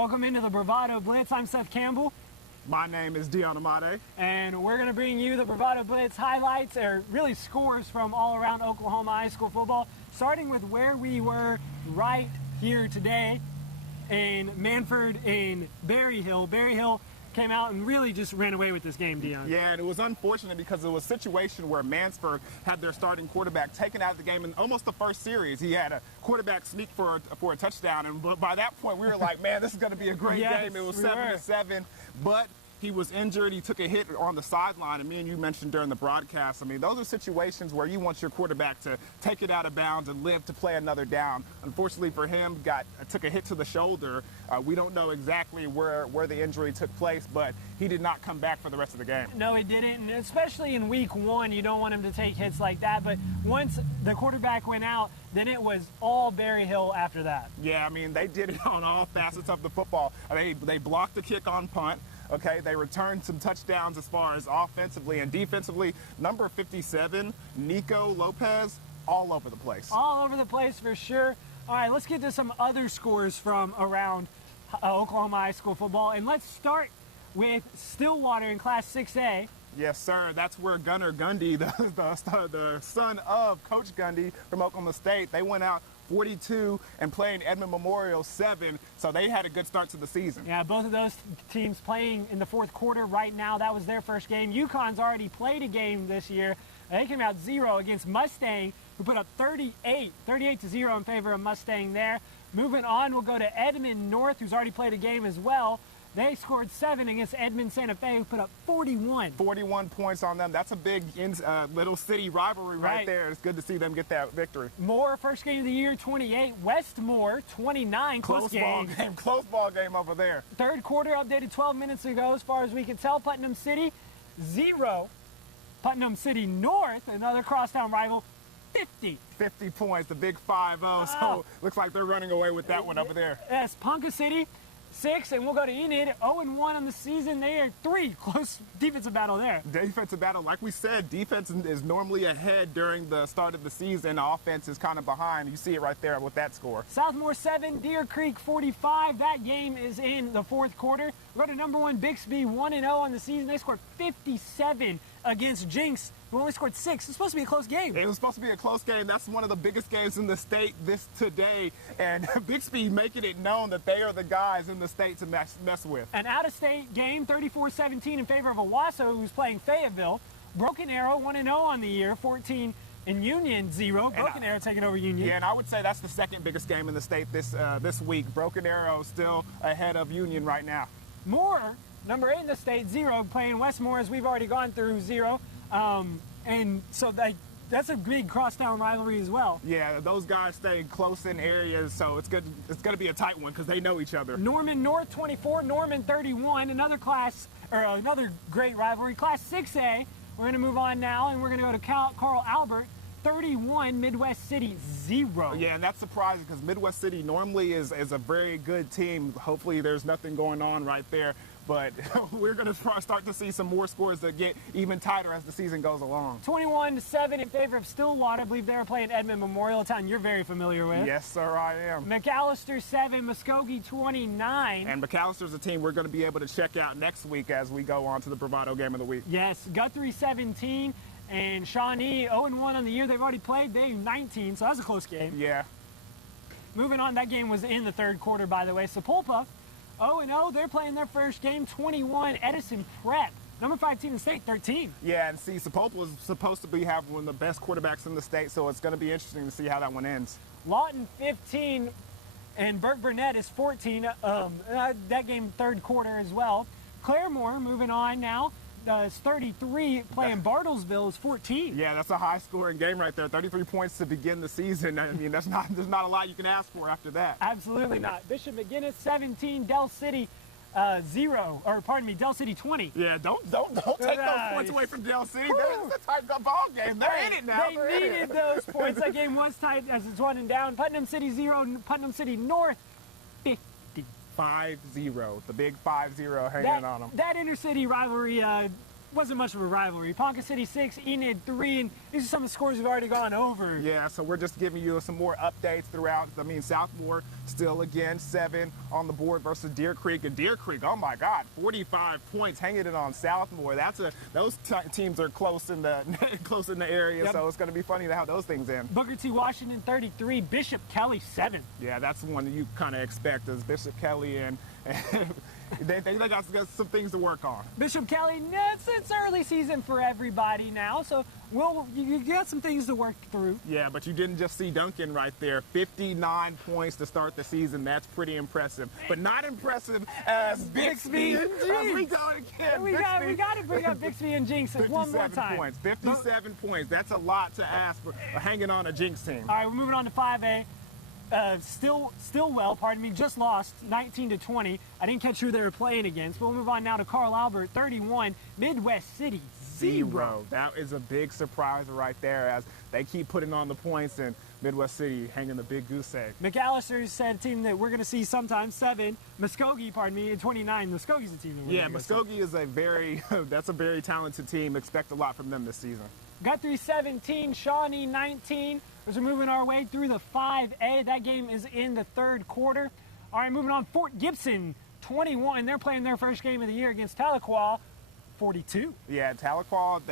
Welcome into the Bravado Blitz. I'm Seth Campbell. My name is Dieon Imade. And we're going to bring you the Bravado Blitz highlights, or really scores from all around Oklahoma high school football, starting with where we were right here today in Manford and Berry Hill. Berry Hill came out and really just ran away with this game, Dieon. Yeah, and it was unfortunate because it was a situation where Mansford had their starting quarterback taken out of the game in almost the first series. He had a quarterback sneak for a touchdown, and by that point we were like, man, this is going to be a great game. It was 7-7, but he was injured. He took a hit on the sideline, and me and you mentioned during the broadcast, I mean, those are situations where you want your quarterback to take it out of bounds and live to play another down. Unfortunately for him, took a hit to the shoulder. We don't know exactly where the injury took place, but he did not come back for the rest of the game. No, he didn't, and especially in week one, you don't want him to take hits like that, but once the quarterback went out, then it was all Berry Hill after that. Yeah, I mean, they did it on all facets of the football. They blocked the kick on punt. Okay, they returned some touchdowns as far as offensively and defensively. Number 57, Nico Lopez, all over the place. All over the place for sure. All right, let's get to some other scores from around Oklahoma high school football. And let's start with Stillwater in Class 6A. Yes, sir. That's where Gunnar Gundy, the son of Coach Gundy from Oklahoma State, they went out 42 and playing Edmond Memorial 7, so they had a good start to the season. Yeah, both of those teams playing in the fourth quarter right now. That was their first game. UConn's already played a game this year. They came out 0 against Mustang, who put up 38-0 in favor of Mustang there. Moving on, we'll go to Edmond North, who's already played a game as well. They scored 7 against Edmond Santa Fe, who put up 41. 41 points on them. That's a big little city rivalry right there. It's good to see them get that victory. Moore, first game of the year, 28. Westmore, 29. Close game. Close ball game over there. Third quarter updated 12 minutes ago, as far as we can tell. Putnam City, 0. Putnam City North, another crosstown rival, 50. 50 points, the big 5-0. So looks like they're running away with that one over there. Yes, Ponca City, 6, and we'll go to Enid, 0-1 on the season. They are 3. Close defensive battle there. Defensive battle, like we said, defense is normally ahead during the start of the season. Offense is kind of behind. You see it right there with that score. Southmore 7, Deer Creek 45. That game is in the fourth quarter. We go to number 1, Bixby, 1-0 on the season. They scored 57 against Jinx, who only scored 6. It's supposed to be a close game. It was supposed to be a close game. That's one of the biggest games in the state today. And Bixby making it known that they are the guys in the state to mess with. An out-of-state game, 34-17 in favor of Owasso, who's playing Fayetteville. Broken Arrow, 1-0 on the year, 14 in Union, 0. Broken Arrow taking over Union. Yeah, and I would say that's the second biggest game in the state this week. Broken Arrow still ahead of Union right now. Moore, number 8 in the state, 0, playing Westmore, as we've already gone through, 0. And so that's a big crosstown rivalry as well. Yeah, those guys stay close in areas, so it's good. It's going to be a tight one because they know each other. Norman North 24, Norman 31, another great rivalry. Class 6A, we're going to move on now, and we're going to go to Carl Albert, 31, Midwest City 0. Yeah, and that's surprising because Midwest City normally is a very good team. Hopefully there's nothing going on right there. But we're going to start to see some more scores that get even tighter as the season goes along. 21-7 in favor of Stillwater. I believe they were playing Edmond Memorial, a town you're very familiar with. Yes, sir, I am. McAllister 7, Muskogee 29. And McAllister's a team we're going to be able to check out next week as we go on to the Bravado Game of the Week. Yes, Guthrie 17 and Shawnee 0-1 on the year. They've already played. They 19, so that was a close game. Yeah. Moving on, that game was in the third quarter, by the way. Sapulpa 0-0, they're playing their first game, 21, Edison Prep. Number 5 team in the state, 13. Yeah, and see, Sapulpa was supposed to have one of the best quarterbacks in the state, so it's going to be interesting to see how that one ends. Lawton 15, and Burke Burnett is 14. That game, third quarter as well. Claremore, moving on now, is 33, playing Bartlesville is 14. Yeah, that's a high-scoring game right there. 33 points to begin the season. I mean, there's not a lot you can ask for after that. Absolutely not. Bishop McGinnis 17, Del City 0, or pardon me, Del City 20. Yeah, don't take those points away from Del City. It's a tight ball game. They're in it now. They needed those points. That game was tight as it's running down. Putnam City 0, Putnam City North 50. 5-0, the big 5-0 hanging on them. That intercity rivalry wasn't much of a rivalry. Ponca City 6, Enid 3, and these are some of the scores we've already gone over. Yeah, so we're just giving you some more updates throughout. I mean, Southmore still again 7 on the board versus Deer Creek. And Deer Creek, oh my God, 45 points hanging it on Southmore. Those teams are close in the area, yep. So it's going to be funny to have those things in. Booker T. Washington 33, Bishop Kelly 7. Yeah, that's the one that you kind of expect is Bishop Kelly and they got some things to work on. Bishop Kelly, it's early season for everybody now, so you got some things to work through. Yeah, but you didn't just see Duncan right there. 59 points to start the season. That's pretty impressive. But not impressive as Bixby and Jinx. We go again. We got to bring up Bixby and Jinx one more time. 57 points. That's a lot to ask for hanging on a Jinx team. All right, we're moving on to 5A. Stillwell, just lost 19-20. I didn't catch who they were playing against. We'll move on now to Carl Albert, 31, Midwest City 0. That is a big surprise right there as they keep putting on the points and Midwest City hanging the big goose egg. McAllister said a team that we're going to see sometime 7. Muskogee, 29. Muskogee's a team. Yeah, Muskogee is that's a very talented team. Expect a lot from them this season. Guthrie 17, Shawnee 19. As we're moving our way through the 5A, that game is in the third quarter. All right, moving on, Fort Gibson 21. They're playing their first game of the year against Tahlequah 42. Yeah, Tahlequah,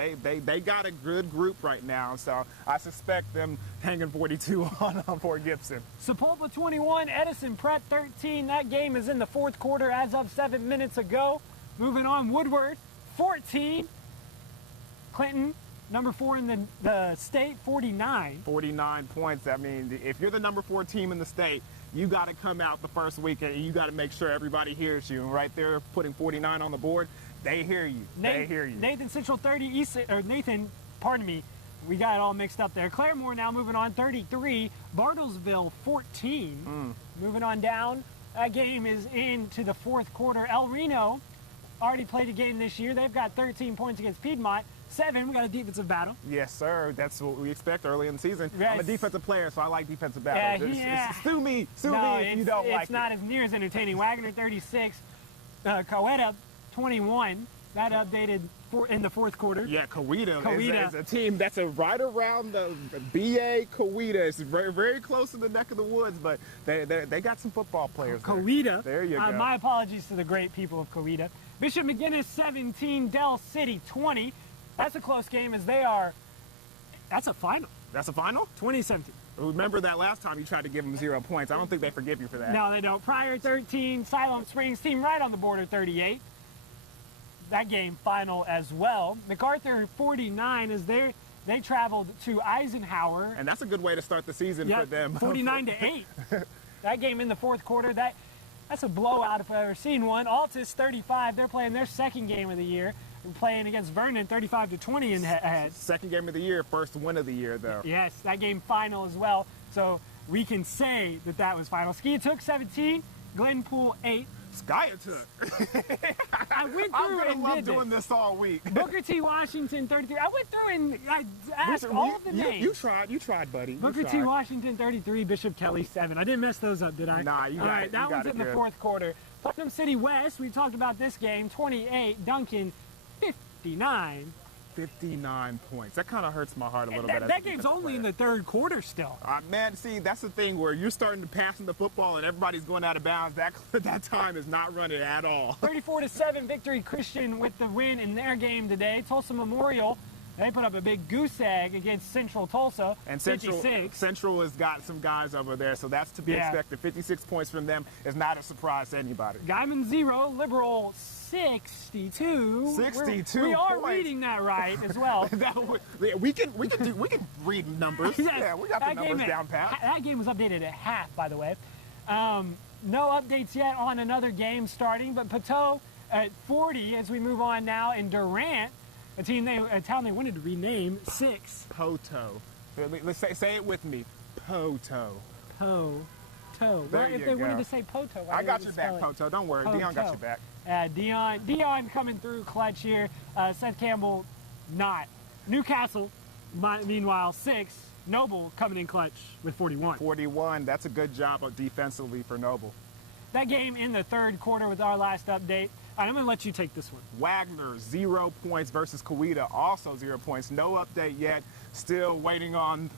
they got a good group right now, so I suspect them hanging 42 on Fort Gibson. Sepulpa 21, Edison Prep 13. That game is in the fourth quarter as of 7 minutes ago. Moving on, Woodward 14. Clinton, number 4 in the state, 49. 49 points. I mean, if you're the number 4 team in the state, you got to come out the first weekend and you got to make sure everybody hears you. And right there, putting 49 on the board, they hear you. They hear you. Nathan Central 30, we got it all mixed up there. Claremore now moving on, 33. Bartlesville 14. Moving on down. That game is into the fourth quarter. El Reno already played a game this year. They've got 13 points against Piedmont. 7, we got a defensive battle. Yes, sir. That's what we expect early in the season. Yes. I'm a defensive player, so I like defensive battles. Sue me if you don't like it. It's not as near as entertaining. Wagner 36, Coweta 21. That updated in the fourth quarter. Yeah, Coweta is a team that's right around the BA Coweta. It's very, very close in the neck of the woods, but they got some football players there. Coweta. There you go. My apologies to the great people of Coweta. Bishop McGinnis 17, Del City 20. That's a close game that's a final. That's a final? 2017. Remember that last time you tried to give them 0 points. I don't think they forgive you for that. No, they don't. Pryor 13, Siloam Springs team right on the border 38. That game final as well. MacArthur 49 is there. They traveled to Eisenhower. And that's a good way to start the season for them. 49-8. That game in the fourth quarter, that's a blowout if I've ever seen one. Altus 35, they're playing their second game of the year. Playing against Vernon 35-20 in ahead. Second game of the year, first win of the year, though. Yes, that game final as well. So we can say that was final. Skiatook 17, Glenpool 8. Skiatook. I went through I'm and love did doing this all week. Booker T. Washington 33. I went through and I asked all of the names. You tried, buddy. Booker T. Washington 33, Bishop Kelly 7. I didn't mess those up, did I? Nah, you got it. All right, that one's in the fourth quarter. Putnam City West, we talked about this game, 28. Duncan 59. 59 points. That kind of hurts my heart a little bit. That game's only in the third quarter still. Man, see, that's the thing where you're starting to pass in the football and everybody's going out of bounds. That time is not running at all. 34-7 victory Christian with the win in their game today. Tulsa Memorial, they put up a big goose egg against Central Tulsa. And 56. Central has got some guys over there, so that's to be expected. 56 points from them is not a surprise to anybody. Guyman 0, Liberal 62. 62 We are reading that right as well. we can read numbers. Yes. Yeah, we got the numbers down pat. That game was updated at half, by the way. No updates yet on another game starting, but Poteau at 40 as we move on now, and Durant, a town they wanted to rename, 6. Poto. Let's say it with me. Poto. Poto. There if they wanted to say Poto, I got your back, Poto. Don't worry. Dieon got your back. Dieon coming through clutch here. Seth Campbell, not. Newcastle, meanwhile, 6. Noble coming in clutch with 41. 41. That's a good job defensively for Noble. That game in the third quarter with our last update. All right, I'm going to let you take this one. Wagner, 0 points versus Coweta, also 0 points. No update yet. Still waiting on.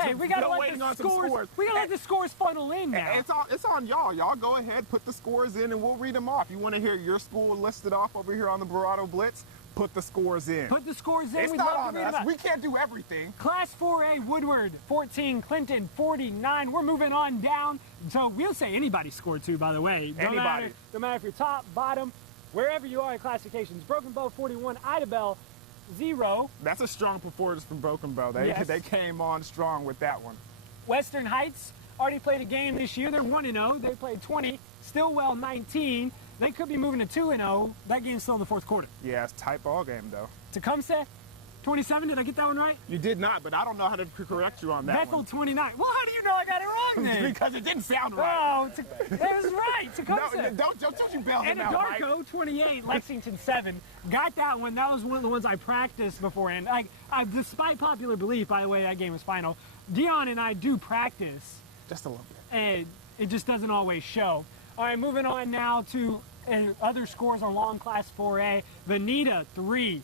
Hey, we got to let the scores. We got to let the scores funnel in now. It's on y'all. Y'all go ahead, put the scores in, and we'll read them off. You want to hear your school listed off over here on the Bravado Blitz? Put the scores in. Put the scores in. It's We'd not love on to read them us. out. We can't do everything. Class 4A, Woodward, 14, Clinton, 49. We're moving on down. So we'll say anybody scored too, by the way. Anybody. No matter if you're top, bottom, wherever you are in classifications. Broken Bow, 41. Idabel, 0. That's a strong performance from Broken Bow. Yes. They came on strong with that one. Western Heights already played a game this year. They're 1-0. They played 20. Stillwell, 19. They could be moving to 2-0. That game's still in the fourth quarter. Yeah, it's a tight ball game, though. Tecumseh, 27. Did I get that one right? You did not, but I don't know how to correct you on that Bethel, one. 29. Well, how do you know I got it wrong then? Because it didn't sound right. Oh, that was right. Tecumseh. No, don't you bail him out, Mike. Anadarko, 28. Lexington, 7. Got that one. That was one of the ones I practiced beforehand. Despite popular belief, by the way, that game was final. Dieon and I do practice. Just a little bit. And it just doesn't always show. All right, moving on now to other scores are long class 4A. Veneta, 3.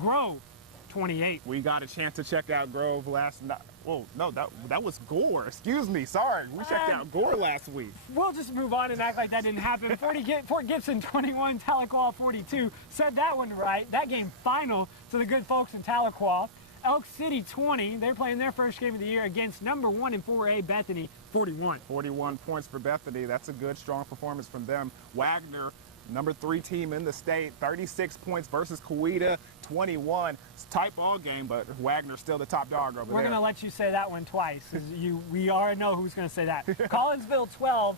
Grove, 28. We got a chance to check out Grove last night. Whoa, no, that was Gore. Excuse me, sorry. We checked out Gore last week. We'll just move on and act like that didn't happen. Fort Gibson, 21. Tahlequah, 42. Said that one right. That game final to the good folks in Tahlequah. Elk City, 20. They're playing their first game of the year against number 1 in 4A, Bethany, 41. 41 points for Bethany. That's a good, strong performance from them. Wagner, number 3 team in the state, 36 points versus Coweta, 21. It's a tight ball game, but Wagner's still the top dog over there. We're going to let you say that one twice. We already know who's going to say that. Collinsville, 12.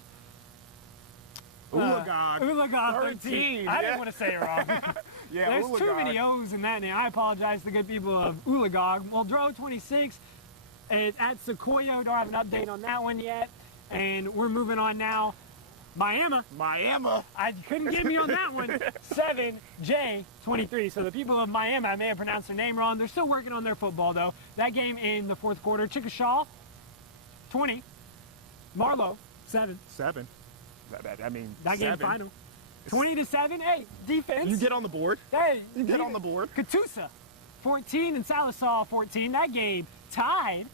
Oologog, 13. I didn't want to say it wrong. Yeah, There's Oologog. too many O's in that name. I apologize to the good people of Oologog. Muldrow, 26. It's at Sequoia. Don't have an update on that one yet. And we're moving on now. Miami. I couldn't get me on that one. 7, J, 23. So the people of Miami, I may have pronounced their name wrong. They're still working on their football, though. That game in the fourth quarter. Chickasha, 20. Marlowe, 7. 7. I mean, That 7. game final. 20-7. Hey, defense. You get on the board. Hey, You get on the board. Catoosa, 14, and Salisaw, 14. That game tied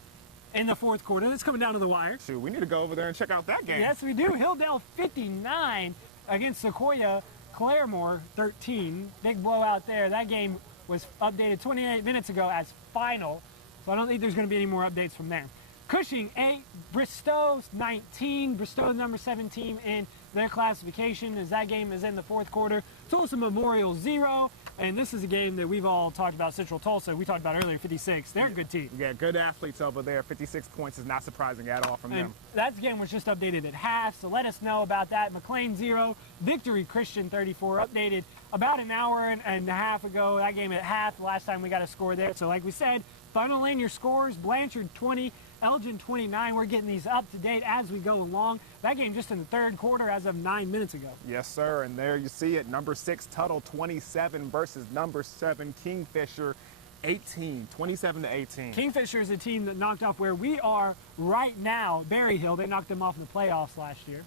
in the fourth quarter. That's coming down to the wire. Shoot, we need to go over there and check out that game. Yes, we do. Hilldale, 59 against Sequoia. Claremore, 13. Big blowout there. That game was updated 28 minutes ago as final. So I don't think there's going to be any more updates from there. Cushing, 8. Bristow, 19. Bristow, number 17 in their classification, as that game is in the fourth quarter. Tulsa Memorial, 0. And this is a game that we've all talked about, Central Tulsa. We talked about earlier, 56. They're a good team. Yeah, good athletes over there. 56 points is not surprising at all from them. And that game was just updated at half, so let us know about that. McLean, 0. Victory Christian, 34. Updated about an hour and a half ago. That game at half, the last time we got a score there. So like we said, funnel in your scores. Blanchard, 20. Elgin, 29. We're getting these up to date as we go along. That game just in the third quarter as of 9 minutes ago. Yes, sir. And there you see it. Number 6, Tuttle, 27 versus number 7, Kingfisher, 18. 27-18. Kingfisher is a team that knocked off where we are right now, Berry Hill. They knocked them off in the playoffs last year.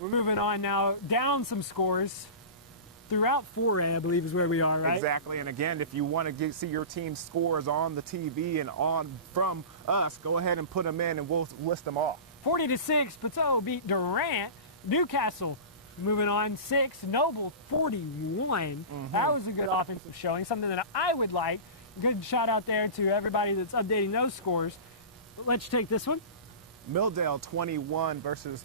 We're moving on now. Down some scores. Throughout 4A, I believe, is where we are, right? Exactly. And again, if you want to see your team's scores on the TV and on from us, go ahead and put them in and we'll list them off. 40-6, Pateau beat Durant. Newcastle moving on, 6. Noble, 41. That was a good offensive showing, something that I would like. Good shout out there to everybody that's updating those scores. But let's take this one. Milldale, 21 versus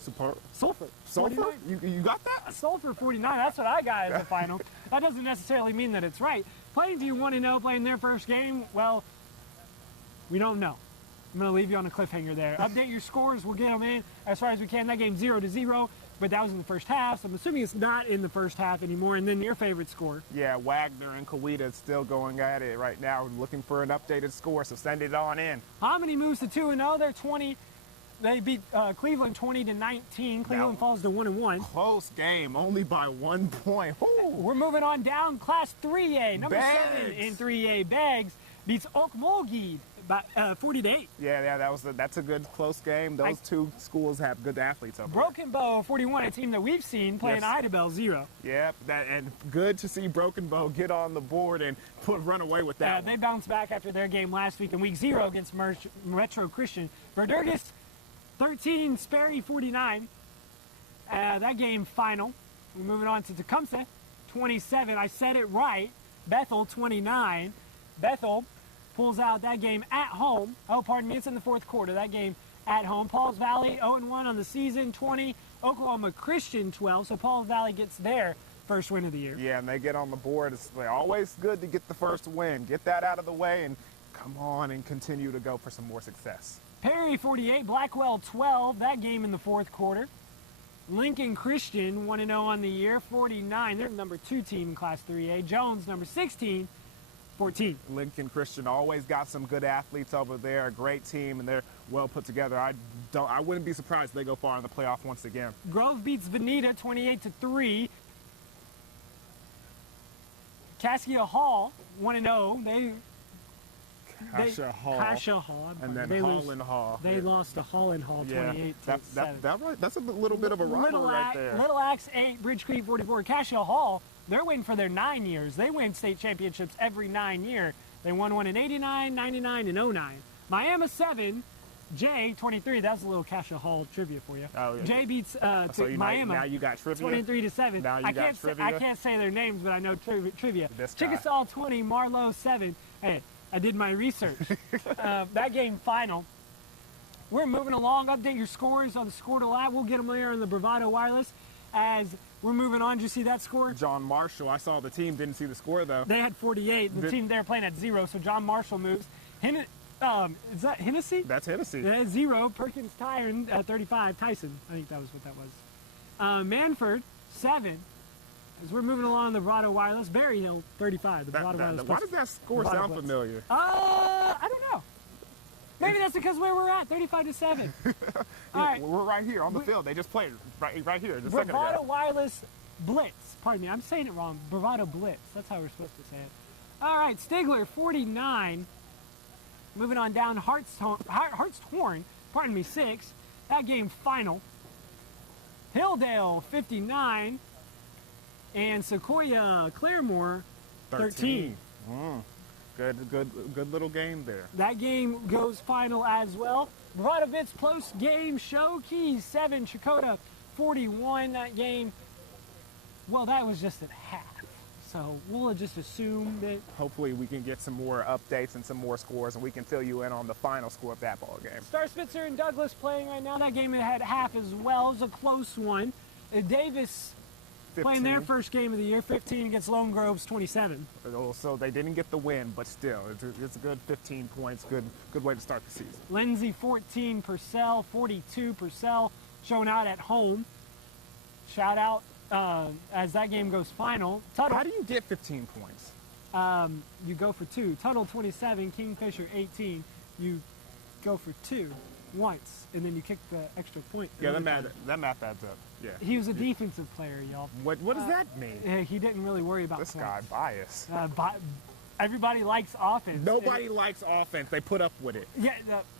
Sulphur. Sulphur? 49. You got that? Sulphur, 49. That's what I got as the final. That doesn't necessarily mean that it's right. Plainview 1-0, playing their first game. Well, we don't know. I'm going to leave you on a cliffhanger there. Update your scores. We'll get them in as far as we can. That game 0-0, but that was in the first half. So I'm assuming it's not in the first half anymore. And then your favorite score. Yeah, Wagner and Coweta still going at it right now, looking for an updated score, so send it on in. Hominy moves to 2-0. They're 20. They beat Cleveland 20-19. Cleveland falls to 1-1. Close game, only by 1 point. Ooh. We're moving on down. Class 3A, number Bags. 7 in 3A, Bags. beats Okmulgee by 40-8. Yeah, that's a good close game. Those two schools have good athletes over there. Broken Bow 41, a team that we've seen playing Idabel 0. Yeah, and good to see Broken Bow get on the board and run away with that. They bounced back after their game last week in week 0 against Metro Christian. Verdurgis 13, Sperry 49. That game final. We're moving on to Tecumseh 27. I said it right. Bethel 29. Bethel pulls out that game at home. Oh, pardon me, it's in the fourth quarter. That game at home. Pauls Valley 0-1 on the season, 20. Oklahoma Christian 12. So Pauls Valley gets their first win of the year. Yeah, and they get on the board. It's always good to get the first win. Get that out of the way and come on and continue to go for some more success. Perry 48, Blackwell 12. That game in the fourth quarter. Lincoln Christian 1-0 on the year, 49. They're the number 2 team in Class 3A. Jones number 16. 14. Lincoln Christian always got some good athletes over there, a great team, and they're well put together. I wouldn't be surprised if they go far in the playoff once again. Grove beats Veneta 28-3. Cassia Hall 1-0. Cassia Hall. And then Holland Hall. They lost to Holland Hall 28-7. That's a little bit of a rivalry right there. Little Axe 8, Bridge Creek 44. Cassia Hall, they're winning for their 9 years. They win state championships every 9 years. They won one in 89, 99, and 09. Miami 7, Jay 23. That's a little Cassia Hall trivia for you. Oh, yeah. Jay beats Miami. Now you got trivia. 23-7. Now you got trivia. I can't say their names, but I know trivia. This guy. Chickasaw 20, Marlowe 7. Hey, I did my research. That game final. We're moving along. Update your scores on the Score to Live. We'll get them there on the Bravado Wireless. As we're moving on, did you see that score? John Marshall. I saw the team. Didn't see the score, though. They had 48. The team they're playing at 0, so John Marshall moves. Is that Hennessy? That's Hennessy. 0. Perkins Tire 35. Tyson. I think that was what that was. Manford 7. As we're moving along the Bravado Wireless, Berry Hill 35. The Bravado Wireless. Why does that score sound familiar? I don't know. Maybe that's because where we're at, 35-7. All right. We're right here on the field. They just played right here. Just Bravado Wireless Blitz. Pardon me, I'm saying it wrong. Bravado Blitz. That's how we're supposed to say it. All right, Stigler 49. Moving on down, Hartshorn, 6. That game final. Hilldale 59. And Sequoia Claremore 13. Good little game there. That game goes final as well. Bravado Blitz post game show. Keys 7, Chakota 41. That game, well, that was just at half. So we'll just assume that. Hopefully we can get some more updates and some more scores, and we can fill you in on the final score of that ball game. Star Spitzer and Douglas playing right now. That game had half as well. It was a close one. Davis 15. Playing their first game of the year, 15 against Lone Groves, 27. So they didn't get the win, but still, it's a good 15 points. Good way to start the season. Lindsay 14, Purcell 42. Purcell showing out at home. Shout out as that game goes final. Tuttle, how do you get 15 points? You go for 2. Tuttle 27, Kingfisher 18. You go for 2 once, and then you kick the extra point. Yeah, that math adds up. Yeah. He was a defensive player, y'all. What does that mean? He didn't really worry about this points. guy biased. Everybody likes offense. Nobody likes offense. They put up with it. Yeah,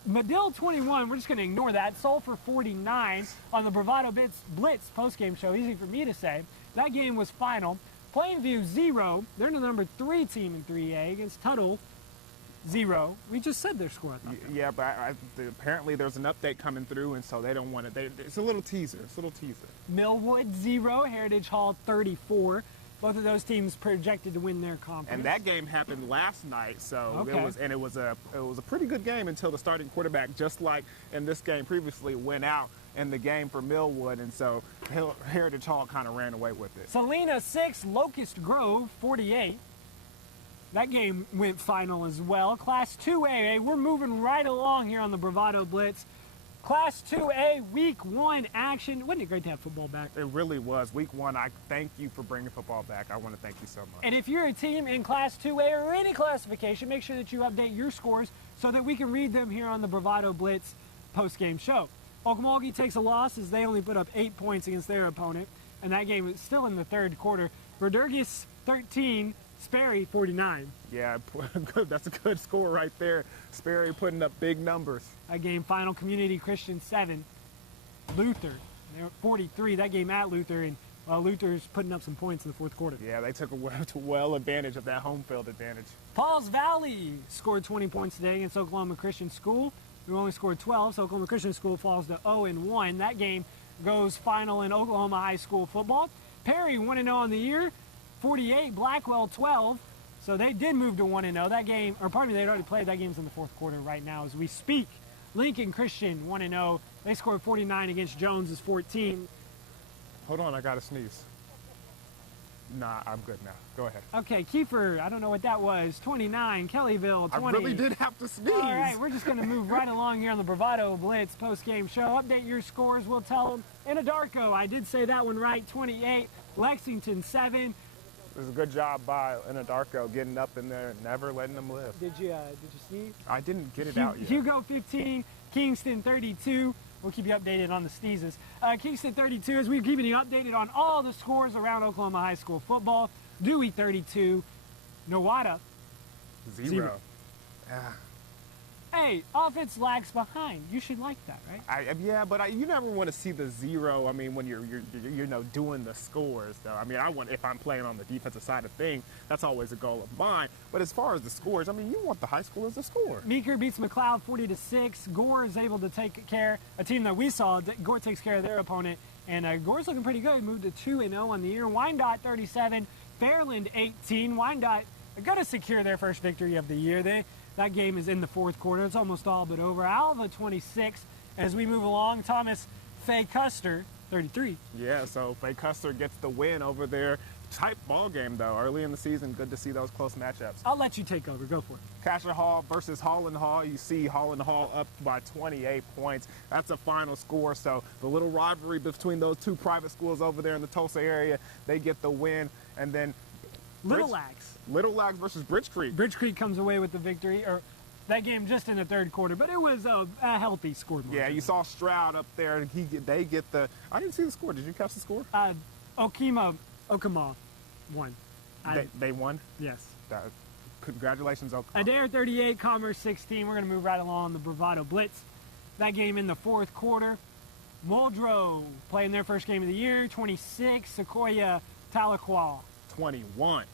Medill 21, we're just going to ignore that. Sulphur 49 on the Bravado Blitz postgame show. Easy for me to say. That game was final. Plainview 0. They're the number 3 team in 3A against Tuttle 0. We just said their score. Yeah, but apparently there's an update coming through, and so they don't want it. It's a little teaser. Millwood 0. Heritage Hall 34. Both of those teams projected to win their conference. And that game happened last night, so okay. it was a pretty good game until the starting quarterback, just like in this game previously, went out in the game for Millwood, and so Heritage Hall kind of ran away with it. Salina 6, Locust Grove 48. That game went final as well. Class 2A, we're moving right along here on the Bravado Blitz. Class 2A, Week 1 action. Wasn't it great to have football back? It really was. Week 1, I thank you for bringing football back. I want to thank you so much. And if you're a team in Class 2A or any classification, make sure that you update your scores so that we can read them here on the Bravado Blitz postgame show. Okmulgee takes a loss as they only put up 8 points against their opponent, and that game is still in the third quarter. Verdurgis 13, Sperry, 49. Yeah, good. That's a good score right there. Sperry putting up big numbers. That game final, Community Christian 7. Luther, they're 43. That game at Luther, and Luther's putting up some points in the fourth quarter. Yeah, they took well advantage of that home field advantage. Pauls Valley scored 20 points today against Oklahoma Christian School, who only scored 12, so Oklahoma Christian School falls to 0-1. That game goes final in Oklahoma high school football. Perry 1-0 on the year, 48, Blackwell 12. So they did move to 1-0. That game, or pardon me, they'd already played. That game's in the fourth quarter right now as we speak. Lincoln Christian 1-0. They scored 49 against Jones's 14. Hold on, I got to sneeze. Nah, I'm good now. Go ahead. Okay, Kiefer, I don't know what that was. 29, Kellyville 20. I really did have to sneeze. All right, we're just going to move right along here on the Bravado Blitz post-game show. Update your scores. We'll tell them. Anadarko, I did say that one right, 28. Lexington 7. It was a good job by Anadarko getting up in there and never letting them live. Did you sneeze? I didn't get it out yet. Hugo 15, Kingston 32. We'll keep you updated on the sneezes. Kingston 32, as we're keeping you updated on all the scores around Oklahoma high school football. Dewey 32, Nowata 0. Hey, offense lags behind. You should like that, right? Yeah, but you never want to see the 0. I mean, when you're doing the scores, though. I mean, if I'm playing on the defensive side of things, that's always a goal of mine. But as far as the scores, I mean, you want the high schoolers to score. Meeker beats McLeod 40-6. Gore is able to take care. A team that we saw, Gore takes care of their opponent, and Gore's looking pretty good. Moved to 2-0 on the year. Wyandotte 37, Fairland 18. Wyandotte got to secure their first victory of the year. That game is in the fourth quarter. It's almost all but over. Alva 26. As we move along, Thomas Fay Custer 33. Yeah, so Fay Custer gets the win over there. Tight ball game, though. Early in the season, good to see those close matchups. I'll let you take over. Go for it. Casher Hall versus Holland Hall. You see Holland Hall up by 28 points. That's a final score. So the little rivalry between those two private schools over there in the Tulsa area, they get the win. And then Little Lags versus Bridge Creek. Bridge Creek comes away with the victory, or that game just in the third quarter, but it was a healthy score margin. Yeah, you saw Stroud up there. They get the. I didn't see the score. Did you catch the score? Okima won. They won? Yes. Congratulations, Okima. Adair 38, Commerce 16. We're going to move right along the Bravado Blitz. That game in the fourth quarter. Muldrow playing their first game of the year, 26. Sequoia Tahlequah 21.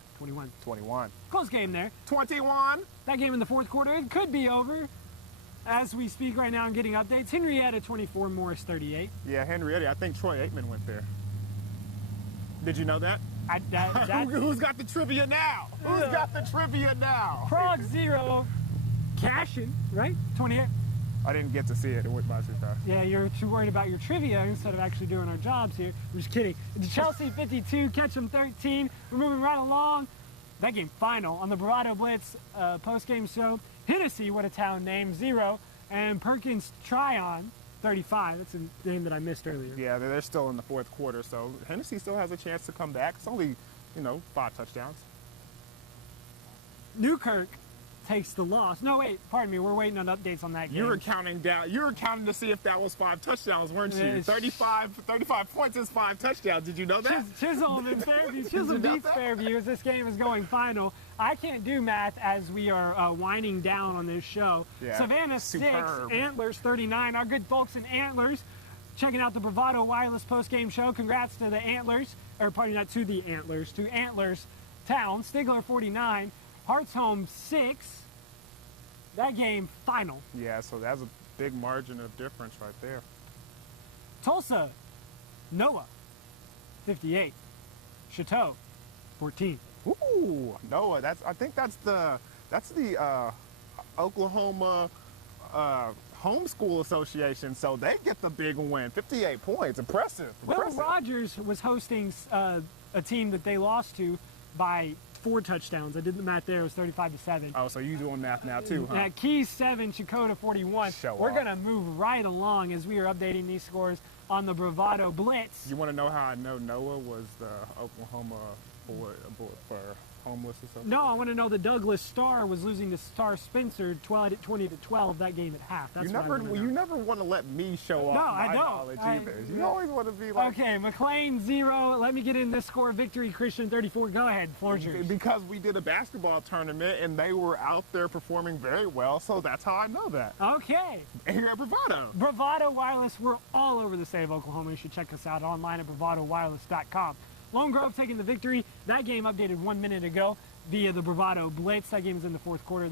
21. Close game there. 21. That game in the fourth quarter, it could be over. As we speak right now, I'm getting updates. Henrietta 24, Morris 38. Yeah, Henrietta. I think Troy Aikman went there. Did you know that? Who's got the trivia now? Who's got the trivia now? Prague 0, Cashin, right? 28. I didn't get to see it. It went by too fast. Yeah, you're too worried about your trivia instead of actually doing our jobs here. I'm just kidding. Chelsea 52, Ketchum 13. We're moving right along. That game final on the Bravado Blitz post-game show. Hennessy, what a town name, 0. And Perkins Tryon, 35. That's a name that I missed earlier. Yeah, they're still in the fourth quarter, so Hennessy still has a chance to come back. It's only, 5 touchdowns. Newkirk takes the loss. No, wait, pardon me. We're waiting on updates on that game. You were counting down. You were counting to see if that was 5 touchdowns, weren't you? 35 points is 5 touchdowns. Did you know that? Chisholm and Fairview. Chisholm beats Fairview as this game is going final. I can't do math as we are winding down on this show. Yeah, Savannah superb. 6, Antlers 39. Our good folks in Antlers checking out the Bravado Wireless post-game show. Congrats to the Antlers, or pardon me, not to the Antlers, to Antlers Town. Stigler 49. Hartsholme 6. That game final. Yeah, so that's a big margin of difference right there. Tulsa, Noah 58. Chateau 14. Ooh, Noah. I think that's the Oklahoma Homeschool Association. So they get the big win. 58 points. Impressive. Will Rogers was hosting a team that they lost to by 4 touchdowns. I did the math there. It was 35-7. Oh, so you doing math now too, huh? Keys 7, Chakota 41. We're going to move right along as we are updating these scores on the Bravado Blitz. You want to know how I know Noah was the Oklahoma boy for homeless or something? No, I want to know the Douglas Star was losing to Star Spencer 20-12 that game at half. That's You what I wanna know. never want to let me show off No, I my don't. knowledge either. You always want to be like... Okay, McLean 0. Let me get in this score. Victory Christian 34. Go ahead, floor's yours. Because we did a basketball tournament and they were out there performing very well, so that's how I know that. Okay. Here at Bravado. Bravado Wireless, we're all over the state of Oklahoma. You should check us out online at bravadowireless.com. Lone Grove taking the victory. That game updated 1 minute ago via the Bravado Blitz. That game was in the fourth quarter.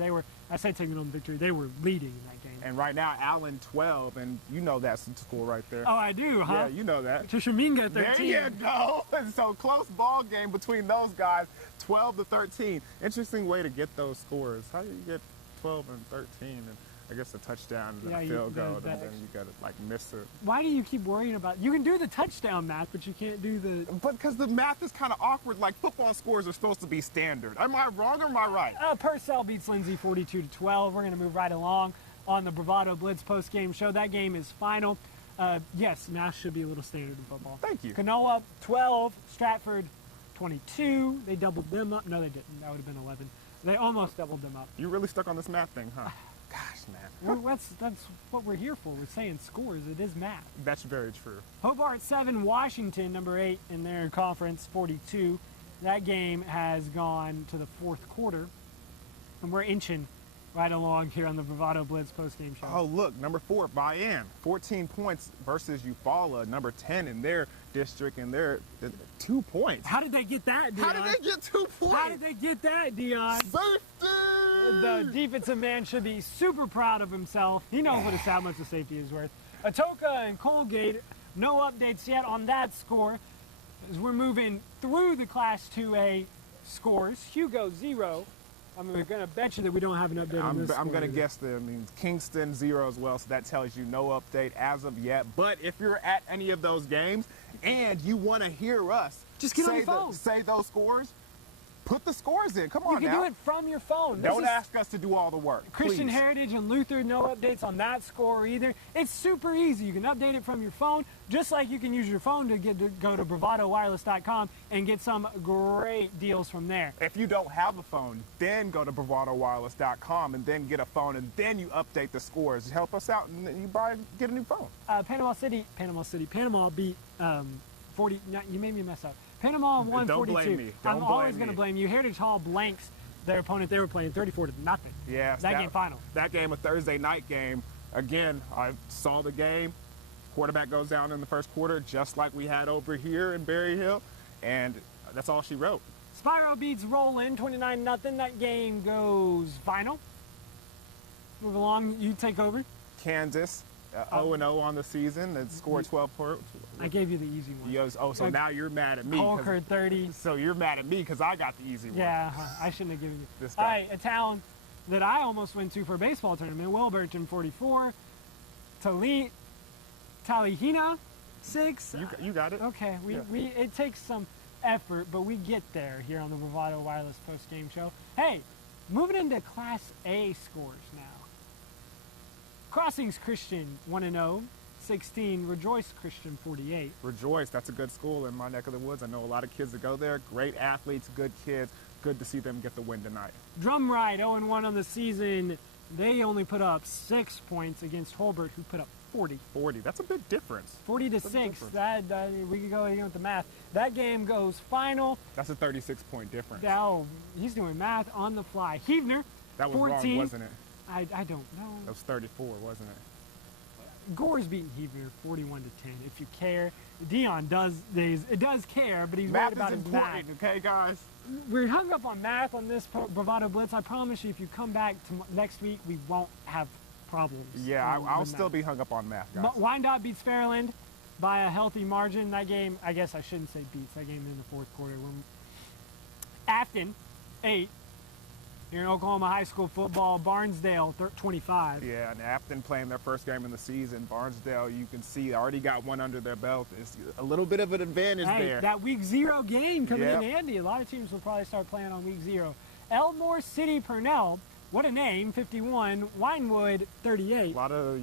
I said taking on the victory. They were leading in that game. And right now, Allen 12, and you know that's the score right there. Oh, I do, huh? Yeah, you know that. Tishomingo 13. There you go. So close ball game between those guys, 12-13. Interesting way to get those scores. How do you get 12 and 13? And I guess a touchdown and a field goal, and then you got to like miss it. Why do you keep worrying about? You can do the touchdown math, but you can't do the. But because the math is kind of awkward. Like football scores are supposed to be standard. Am I wrong or am I right? Purcell beats Lindsay 42-12. We're going to move right along on the Bravado Blitz post-game show. That game is final. Yes, math should be a little standard in football. Thank you. Canoa 12, Stratford 22. They doubled them up. No, they didn't. That would have been 11. They almost doubled them up. You really stuck on this math thing, huh? Gosh, man. That's what we're here for. We're saying scores. It is math. That's very true. Hobart 7, Washington, number 8 in their conference, 42. That game has gone to the fourth quarter, and we're inching right along here on the Bravado Blitz postgame show. Oh, look, number 4, Bayan, 14 points versus Eufaula, number 10 in their district, and they're 2 points. How did they get that, Deion? How did they get 2 points? How did they get that, Deion? Safety! The defensive man should be super proud of himself. He knows how much the safety is worth. Atoka and Colgate, no updates yet on that score. As we're moving through the Class 2A scores, Hugo 0. I'm going to bet you that we don't have an update on this. I'm going to either. guess Kingston 0 as well, so that tells you no update as of yet. But if you're at any of those games and you want to hear us just get on your phone. Say those scores, put the scores in. Come on now. You can do it from your phone. Don't ask us to do all the work. Christian please. Heritage and Luther, no updates on that score either. It's super easy. You can update it from your phone, just like you can use your phone to go to bravadowireless.com and get some great deals from there. If you don't have a phone, then go to bravadowireless.com and then get a phone, and then you update the scores. Help us out, and you get a new phone. Panama beat 40. No, you made me mess up. Panama won 42. Don't blame me. I'm always going to blame you. Heritage Hall blanks their opponent they were playing 34-0. Yeah. That game final. That game, a Thursday night game. Again, I saw the game. Quarterback goes down in the first quarter, just like we had over here in Berry Hill, and that's all she wrote. Spyro beats Roland 29-0. That game goes final. Move along. You take over. Kansas, 0-0 on the season. That scored 12 points. I gave you the easy one. So now you're mad at me. Colcord 30. So you're mad at me because I got the easy one. Yeah, I shouldn't have given you. This All guy. right, a town that I almost went to for a baseball tournament, Wilburton 44. Talihina 6. You got it. Okay, it takes some effort, but we get there here on the Bravado Wireless post-game show. Hey, moving into Class A scores now. Crossings Christian 1-0, 16. Rejoice Christian 48. Rejoice, that's a good school in my neck of the woods. I know a lot of kids that go there. Great athletes, good kids. Good to see them get the win tonight. Drum Ride 0-1 on the season. They only put up 6 points against Holbert, who put up 40. 40, that's a big difference. 40-6. That we can go again with the math. That game goes final. That's a 36-point difference. Now he's doing math on the fly. Heavner, that was 14. wrong, wasn't it? I don't know. That was 34, wasn't it? Gore's beating Heaver 41-10. If you care, Deion does care, but he's math worried about is his important, math. okay, guys? We're hung up on math on this Bravado Blitz. I promise you, if you come back next week, we won't have problems. Yeah, I'll still be hung up on math, guys. Wyandotte beats Fairland by a healthy margin. That game, I guess I shouldn't say beats. That game in the fourth quarter. Afton 8. Here in Oklahoma high school football, Barnesdale 25. Yeah, and Afton playing their first game in the season. Barnesdale, you can see, already got one under their belt. It's a little bit of an advantage there. That week 0 game coming in handy. A lot of teams will probably start playing on week 0. Elmore City Purnell, what a name, 51. Winewood 38. A lot of,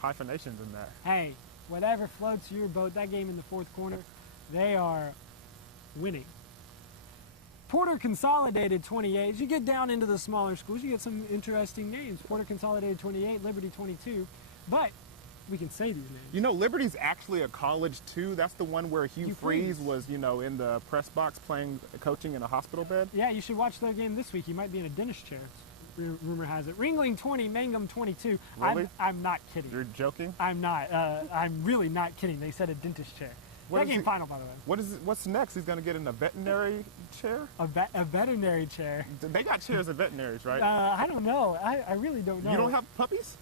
hyphenations in that. Hey, whatever floats your boat. That game in the fourth quarter, they are winning. Porter Consolidated 28. As you get down into the smaller schools, you get some interesting names. Porter Consolidated 28, Liberty 22. But we can say these names. You know, Liberty's actually a college too. That's the one where Hugh Freeze was, you know, in the press box coaching in a hospital bed. Yeah, you should watch their game this week. He might be in a dentist chair. Rumor has it. Ringling 20, Mangum 22. Really? I'm not kidding. You're joking? I'm not. I'm really not kidding. They said a dentist chair. That game final, by the way. What's next? He's going to get in a veterinary chair? A veterinary chair. They got chairs at veterinaries, right? I don't know. I really don't know. You don't have puppies?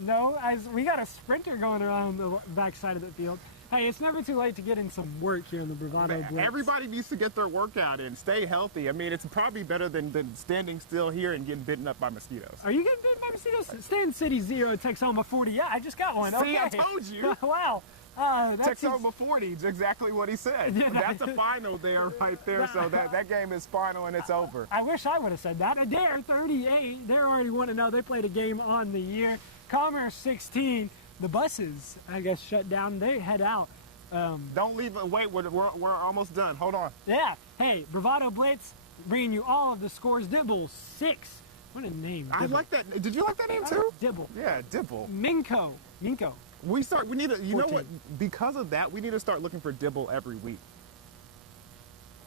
No. We got a sprinter going around the back side of the field. Hey, it's never too late to get in some work here in the Bravado Blitz. Everybody needs to get their workout in. Stay healthy. I mean, it's probably better than standing still here and getting bitten up by mosquitoes. Are you getting bitten by mosquitoes? Stand City 0, Texoma 40. Yeah, I just got one. See, okay. I told you. Wow. Texoma 40 is exactly what he said. Yeah, that's a final there, right there. So that game is final and it's over. I wish I would have said that. Adair 38. They're already 1-0. They played a game on the year. Commerce 16. The buses, I guess, shut down. They head out. Don't leave. Wait, we're almost done. Hold on. Yeah. Hey, Bravado Blitz, bringing you all of the scores. Dibble 6. What a name. Dibble. I like that. Did you like that name too? Dibble. Yeah, Dibble. Minko. We need to. You 14. know what? Because of that, we need to start looking for Dibble every week.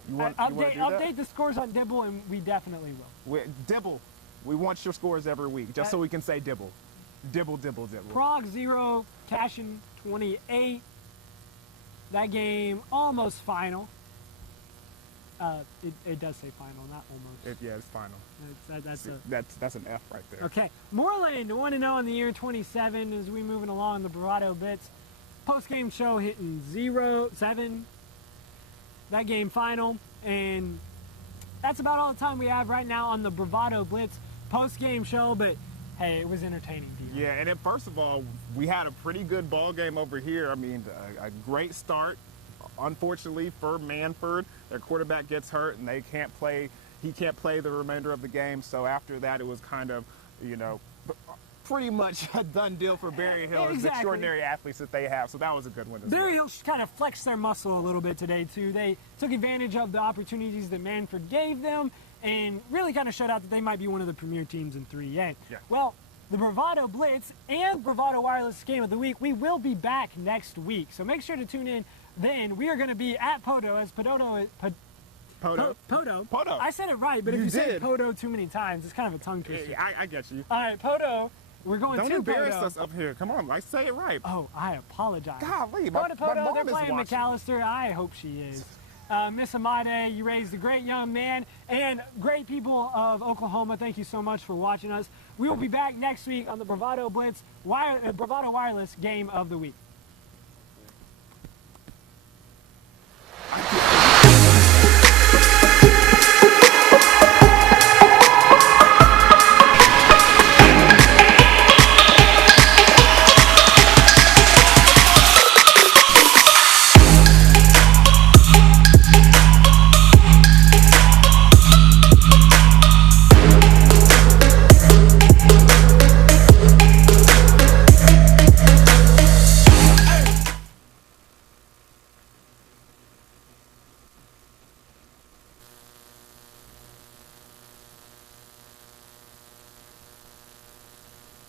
You want to update the scores on Dibble, and we definitely will. Dibble. We want your scores every week, just so we can say Dibble. Dibble. Prague 0, Cashin 28. That game almost final. It does say final, not almost. Yeah, it's final. That's an F right there. Okay. Moreland 1-0 in the year 27 as we moving along the Bravado Blitz. Post-game show hitting 0-7. That game final. And that's about all the time we have right now on the Bravado Blitz post-game show. But hey, it was entertaining, Dieon. Yeah, and then first of all, we had a pretty good ball game over here. I mean, a great start. Unfortunately for Manford, their quarterback gets hurt and they can't play. He can't play the remainder of the game. So after that, it was kind of, you know, pretty much a done deal for Berry Hill. Exactly. The extraordinary athletes that they have. So that was a good one as Berry well. Hill kind of flexed their muscle a little bit today too. They took advantage of the opportunities that Manford gave them and really kind of showed out that they might be one of the premier teams in 3A. Yeah. Well, the Bravado Blitz and Bravado Wireless Game of the Week, we will be back next week. So make sure to tune in then. We are going to be at Poto as Poto. I said it right, but if you say Poto too many times, it's kind of a tongue twister. I get you. All right, Poto. We're going Don't to embarrass Poto. us up here. Come on, say it right. Oh, I apologize. Golly, Going to Poto, mom they're is playing watching. McAllister. I hope she is. Miss Imade, you raised a great young man, and great people of Oklahoma. Thank you so much for watching us. We will be back next week on the Bravado Blitz, Bravado Wireless Game of the Week.